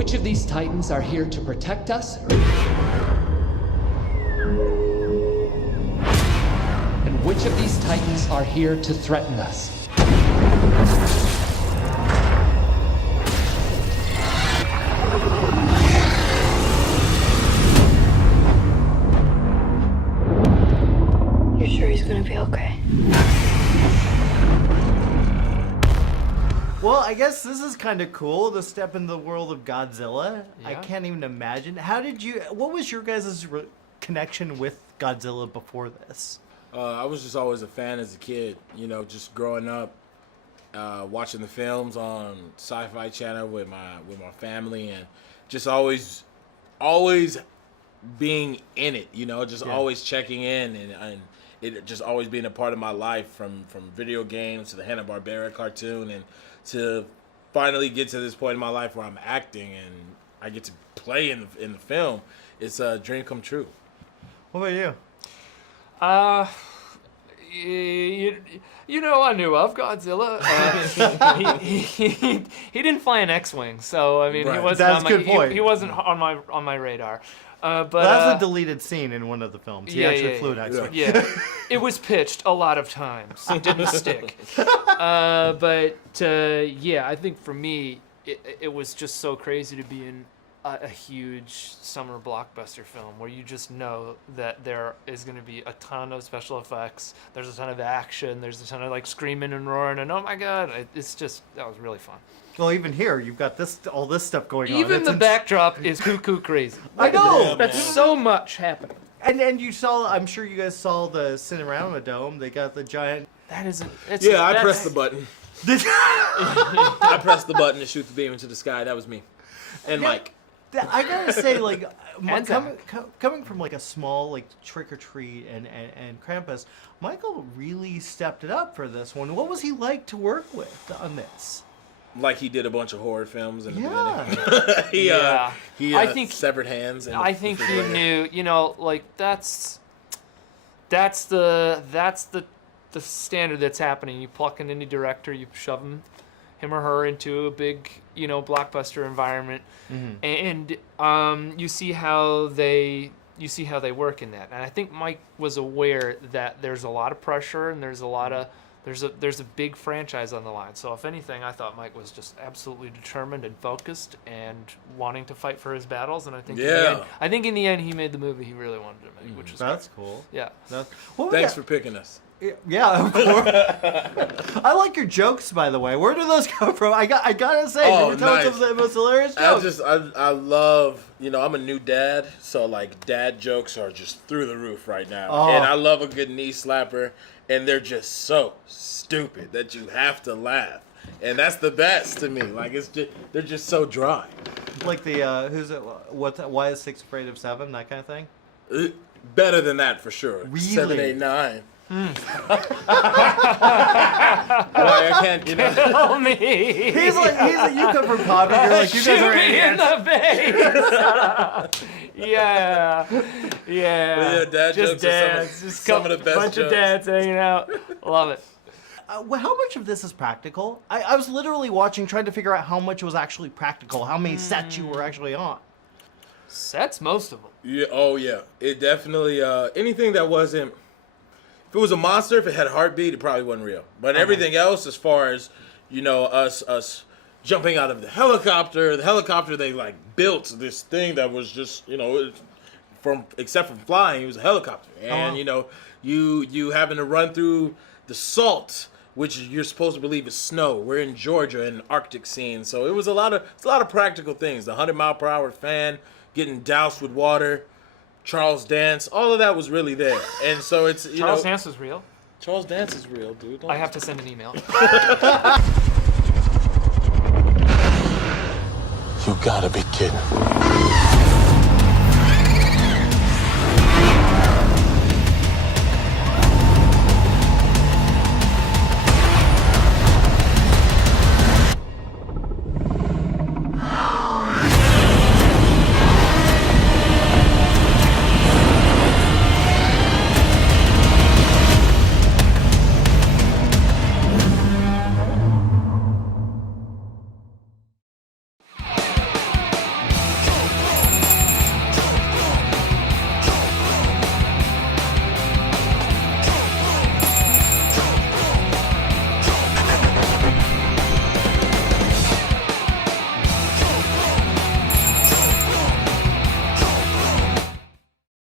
Which of these titans are here to protect us? And which of these titans are here to threaten us? You sure he's gonna be okay? Well, I guess this is kind of cool to step into the world of Godzilla. Yeah. I can't even imagine. What was your guys' connection with Godzilla before this? I was just always a fan as a kid, just growing up, watching the films on Sci-Fi Channel with my family, and just always being in it, always checking in, and it just always being a part of my life, from video games to the Hanna-Barbera cartoon, and to finally get to this point in my life where I'm acting and I get to play in the film. It's a dream come true. What about you? I knew of Godzilla. He didn't fly an X-wing, so I mean, Right. he wasn't. That's on a good point. He wasn't on my radar. But That's a deleted scene in one of the films. He actually flew an X-wing. Yeah, it was pitched a lot of times. It didn't stick. I think for me, it was just so crazy to be in a huge summer blockbuster film where you just know that there is going to be a ton of special effects. There's a ton of action. There's a ton of screaming and roaring, and oh my god, that was really fun. Well, even here, you've got all this stuff going on. Even the backdrop is cuckoo crazy. I know! Yeah, That's so much happening. And you saw, I'm sure you guys saw the Cinerama Dome. They got the giant... That isn't. I pressed the button. I pressed the button to shoot the beam into the sky. That was me. And Mike. I gotta say, And coming from a small trick or treat and Krampus, Michael really stepped it up for this one. What was he like to work with on this? Like he did a bunch of horror films in the Yeah. beginning. I think severed hands. I think he knew. That's the standard that's happening. You pluck an indie director, you shove him or her into a big blockbuster environment, and you see how they work in that. And I think Mike was aware that there's a lot of pressure and there's a big franchise on the line. So if anything, I thought Mike was just absolutely determined and focused and wanting to fight for his battles. And I think in the end he made the movie he really wanted to make, which is That's cool. yeah. Thanks for picking us. Yeah, of course. I like your jokes, by the way. Where do those come from? I gotta say, you tell us some of the most hilarious jokes. I love, I'm a new dad, so dad jokes are just through the roof right now. Oh. And I love a good knee slapper, and they're just so stupid that you have to laugh. And that's the best to me. They're just so dry. Like the why is 6 afraid of 7, that kind of thing? Better than that for sure. Really? 7, 8, 9. I can't, Tell me. He's like you come from comedy. You're like you guys Shoot are me in idiots. the face. Yeah. Yeah, dad just jokes are dads. Just some of the best bunch jokes. of dads hanging out. Love it. Well, how much of this is practical? I was literally watching, trying to figure out how much was actually practical, how many sets you were actually on. Sets most of them. Yeah. Oh yeah. It definitely. Anything that wasn't. If it was a monster, if it had a heartbeat, it probably wasn't real. But everything else, as far as us jumping out of the helicopter they built this thing that was just except from flying, it was a helicopter, and you having to run through the salt, which you're supposed to believe is snow. We're in Georgia, in an Arctic scene, so it was a lot of practical things. The 100-mile-per-hour fan getting doused with water. Charles Dance, all of that was really there, and so it's Charles Dance is real. Charles Dance is real, dude. I have to send an email. You gotta be kidding.